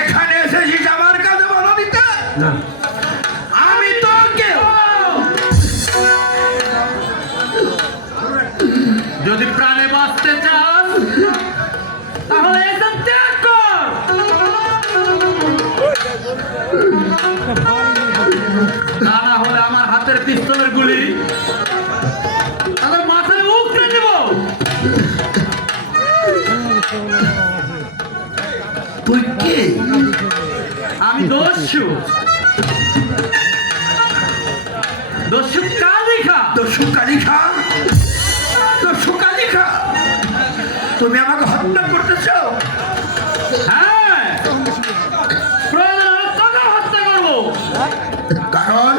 এখানে এসেছিস আমার কাছে বলো দিতে না আমি তো কেউ যদি প্রাণে বাঁচতে চাস তাহলে এসব ত্যাগ কর। তা না হলে আমার হাতের পিস্তলের গুলি তাদের মাথায় উকড়ে দেব। তুই কে আমি দস্যু দস্যু কালিখা। দস্যু কালিখা দস্যু কালিখা তুমি আমাকে হত্যা করতেছ হ্যাঁ প্রয়োজন হলে তোকে হত্যা করবো। কারণ